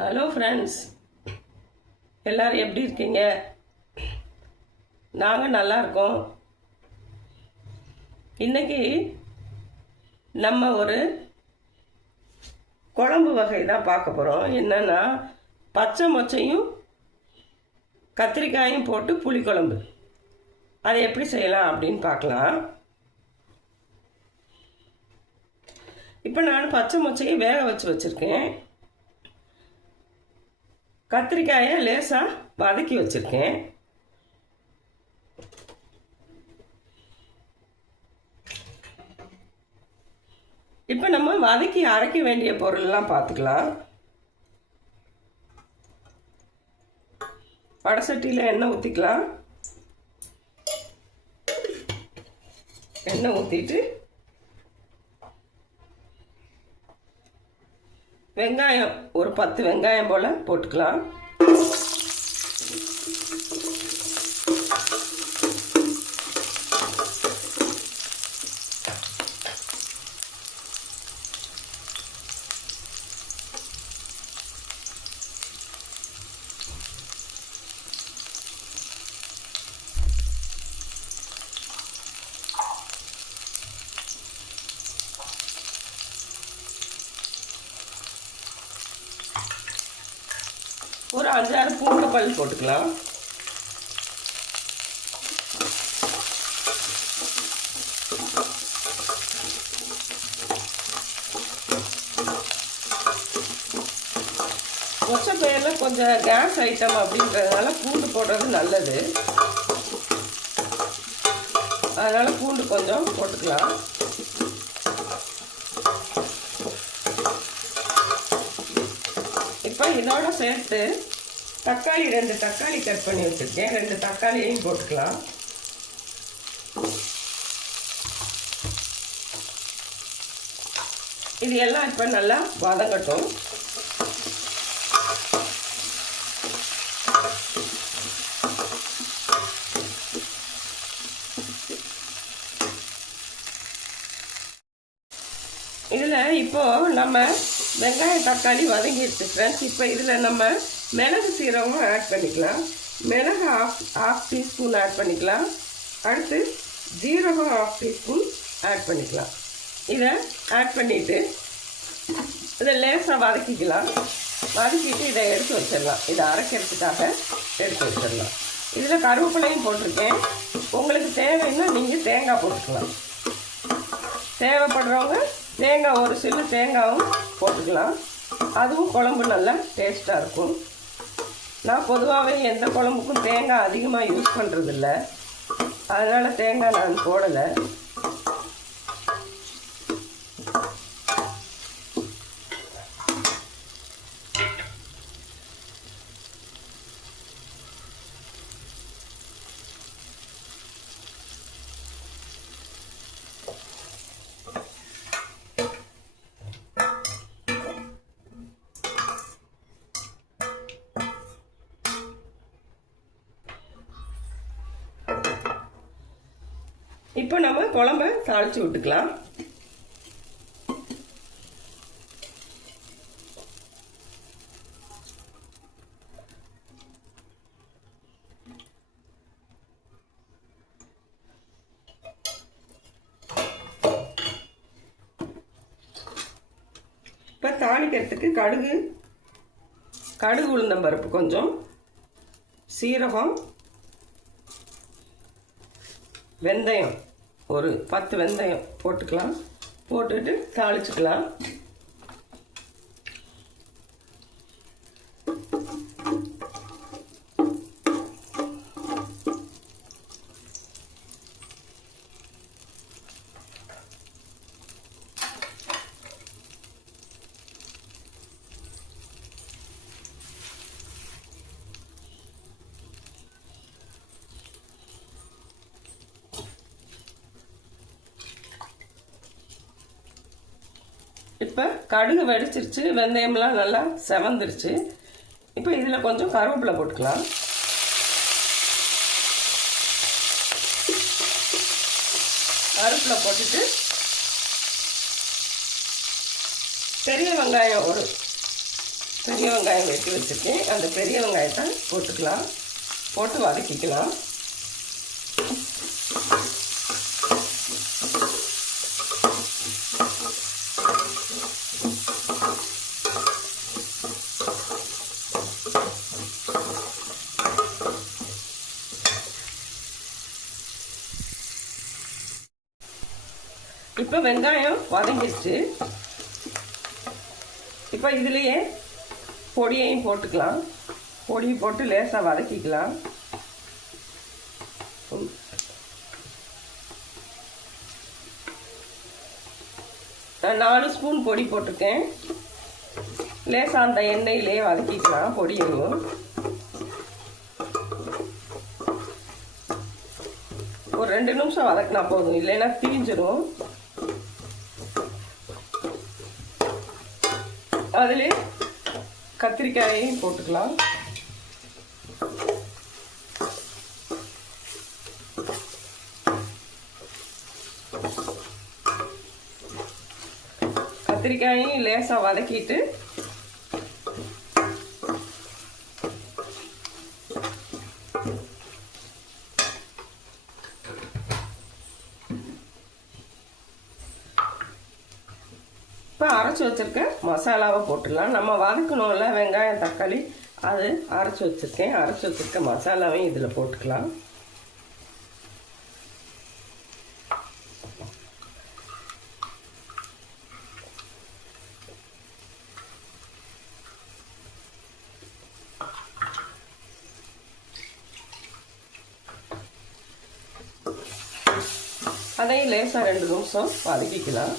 Hello friends, எல்லோரும் எப்படி இருக்கீங்க? நாங்கள் நல்லா இருக்கோம். இன்றைக்கி நம்ம ஒரு குழம்பு வகை தான் பார்க்க போகிறோம். என்னென்னா பச்சை மொச்சையும் கத்திரிக்காயும் போட்டு புளிக்குழம்பு. அதை எப்படி செய்யலாம் அப்படின்னு பார்க்கலாம். இப்போ நான் பச்சை மொச்சையை வேக வச்சுருக்கேன். கத்திரிக்காயை லேசாக வதக்கி வச்சுருக்கேன். இப்போ நம்ம வதக்கி அரைக்க வேண்டிய பொருள்லாம் பார்த்துக்கலாம். வடசட்டியில் எண்ணெய் ஊற்றிக்கலாம். எண்ணெய் ஊற்றிட்டு வெங்காயம் ஒரு 10 வெங்காயம் போல் போட்டுக்கலாம். ஒரு 5-6 பூண்டு பல் போட்டுக்கலாம். மொச்சை பயிரில் கொஞ்சம் கேஸ் ஐட்டம் அப்படின்றதுனால பூண்டு போடுறது நல்லது. அதனால் பூண்டு கொஞ்சம் போட்டுக்கலாம். இப்போ இதோட சேர்த்து தக்காளி 2 தக்காளி கட் பண்ணி வச்சுருக்கேன். 2 தக்காளியையும் போட்டுக்கலாம். இது எல்லாம் இப்போ நல்லா வதங்கட்டும். இதில் இப்போது நம்ம வெங்காயம் தக்காளி வதங்கிடுச்சு ஃப்ரெண்ட்ஸ். இப்போ இதில் நம்ம மிளகு சீரகம் ஆட் பண்ணிக்கலாம். மிளகு ஆஃப் டீஸ்பூன் ஆட் பண்ணிக்கலாம். அடுத்து ஜீரகம் ஆஃப் டீஸ்பூன் ஆட் பண்ணிக்கலாம். இதை ஆட் பண்ணிவிட்டு இதை லேசாக வதக்கிக்கலாம். வதக்கிட்டு இதை எடுத்து வச்சிடலாம். இதை அரைக்கிறதுக்காக எடுத்து வச்சிடலாம். இதில் கருவேப்பிலையும் போட்டிருக்கேன். உங்களுக்கு தேவைன்னா நீங்கள் தேங்காய் போட்டுக்கலாம். தேவைப்படுறவங்க தேங்காய் ஒரு சில்லு தேங்காயும் போட்டுக்கலாம். அதுவும் குழம்பு நல்லா டேஸ்ட்டாக இருக்கும். நான் பொதுவாகவே எந்த குழம்புக்கும் தேங்காய் அதிகமாக யூஸ் பண்ணுறதில்ல. அதனால் தேங்காய் நான் போடலை. இப்போ நம்ம குழம்ப தாளித்து விட்டுக்கலாம். இப்போ தாளிக்கிறதுக்கு கடுகு உளுந்தம்பருப்பு கொஞ்சம், சீரகம், வெந்தயம் ஒரு 10 வெந்தயம் போட்டுக்கலாம். போட்டுட்டு தாளிச்சுக்கலாம். இப்போ கடுகு வெடிச்சிருச்சு, வெந்தயம்லாம் நல்லா செவந்துருச்சு. இப்போ இதில் கொஞ்சம் கருவேப்பிலை போட்டுக்கலாம். கருவேப்பிலை போட்டுட்டு பெரிய வெங்காயம் ஒரு பெரிய வெங்காயம் வெட்டி வச்சுருக்கேன். அந்த பெரிய வெங்காயத்தை போட்டுக்கலாம். போட்டு வதக்கிக்கலாம். இப்போ வெங்காயம் வதங்கிடுச்சு. இப்போ இதுலேயே பொடியையும் போட்டுக்கலாம். பொடியை போட்டு லேசாக வதக்கிக்கலாம். நான் 4 ஸ்பூன் பொடி போட்டிருக்கேன். லேசாக அந்த எண்ணெயிலே வதக்கிக்கலாம் பொடியையும். ஒரு 2 நிமிஷம் வதக்கினா போதும், இல்லைன்னா தீஞ்சிடும். அதிலே கத்திரிக்காயையும் போட்டுக்கலாம். கத்திரிக்காயையும் லேசாக வதக்கிட்டு இப்போ அரைச்சி வச்சுருக்க மசாலாவை போட்டுடலாம். நம்ம வதக்கணும்ல வெங்காயம் தக்காளி, அது அரைச்சி வச்சுருக்கேன். அரைச்சி வச்சுருக்க மசாலாவையும் இதில் போட்டுக்கலாம். அதையும் லேசாக 2 நிமிஷம் வதக்கிக்கலாம்.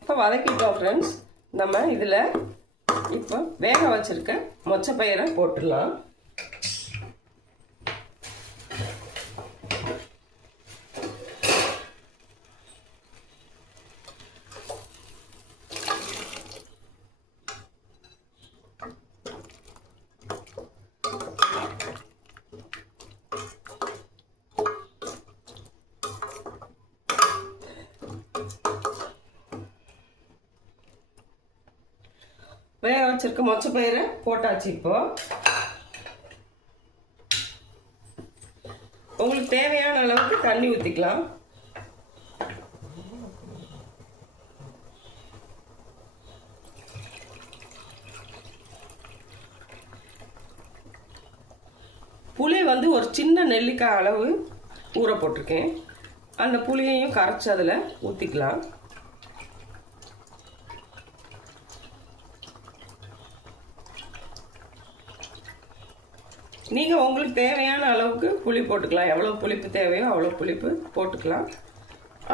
இப்போ வதக்கிட்டோம் ஃப்ரெண்ட்ஸ். நம்ம இதில் இப்போ வேக வச்சிருக்க மொச்சப்பயிரை போட்டுடலாம். வேக வச்சிருக்க மொச்சப்பயிரை போட்டாச்சு. இப்போ உங்களுக்கு தேவையான அளவுக்கு தண்ணி ஊற்றிக்கலாம். புளி வந்து ஒரு சின்ன நெல்லிக்காய் அளவு ஊற போட்டிருக்கேன். அந்த புளியையும் கரைச்சி அதில் ஊற்றிக்கலாம். நீங்கள் உங்களுக்கு தேவையான அளவுக்கு புளி போட்டுக்கலாம். எவ்வளோ புளிப்பு தேவையோ அவ்வளோ புளிப்பு போட்டுக்கலாம்.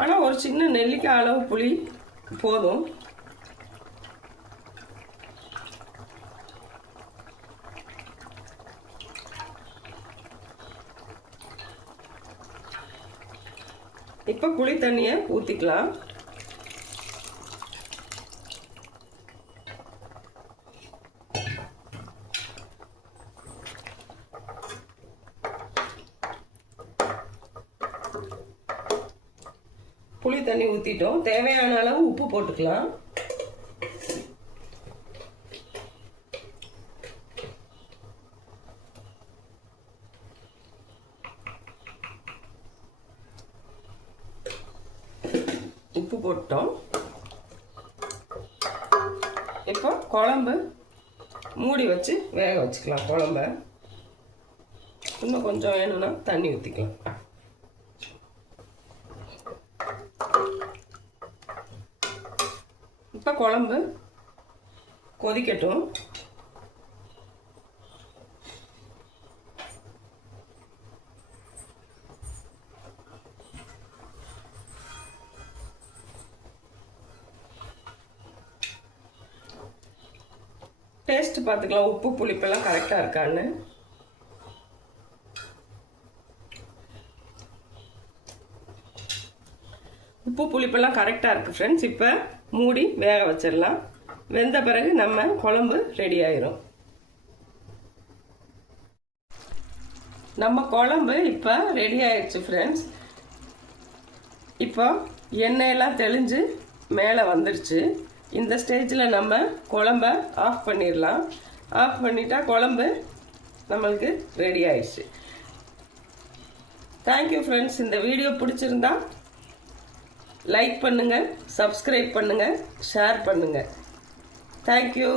ஆனால் ஒரு சின்ன நெல்லிக்காய் அளவு புளி போதும். இப்போ புளி தண்ணியை ஊற்றிக்கலாம். புளி தண்ணி ஊற்றிட்டோம். தேவையான அளவு உப்பு போட்டுக்கலாம். உப்பு போட்டோம். இப்போ குழம்பு மூடி வச்சு வேக வச்சுக்கலாம். குழம்ப இன்னும் கொஞ்சம் வேணும்னா தண்ணி ஊற்றிக்கலாம். இப்போ குழம்பு கொதிக்கட்டும். டேஸ்ட் பார்த்துக்கலாம், உப்பு புளிப்பெல்லாம் கரெக்டாக இருக்கான்னு. உப்பு புளிப்பெல்லாம் கரெக்டாக இருக்குது ஃப்ரெண்ட்ஸ். இப்போ மூடி வேக வச்சிடலாம். வெந்த பிறகு நம்ம குழம்பு ரெடி ஆயிரும். நம்ம குழம்பு இப்போ ரெடி ஆயிடுச்சு ஃப்ரெண்ட்ஸ். இப்போ எண்ணெயெல்லாம் தெளிஞ்சு மேலே வந்துருச்சு. இந்த ஸ்டேஜில் நம்ம குழம்ப ஆஃப் பண்ணிடலாம். ஆஃப் பண்ணிட்டா குழம்பு நம்மளுக்கு ரெடி ஆயிடுச்சு. Thank you friends. இந்த வீடியோ பிடிச்சிருந்தா லைக் பண்ணுங்கள், சப்ஸ்கிரைப் பண்ணுங்கள், ஷேர் பண்ணுங்கள். தேங்க்யூ.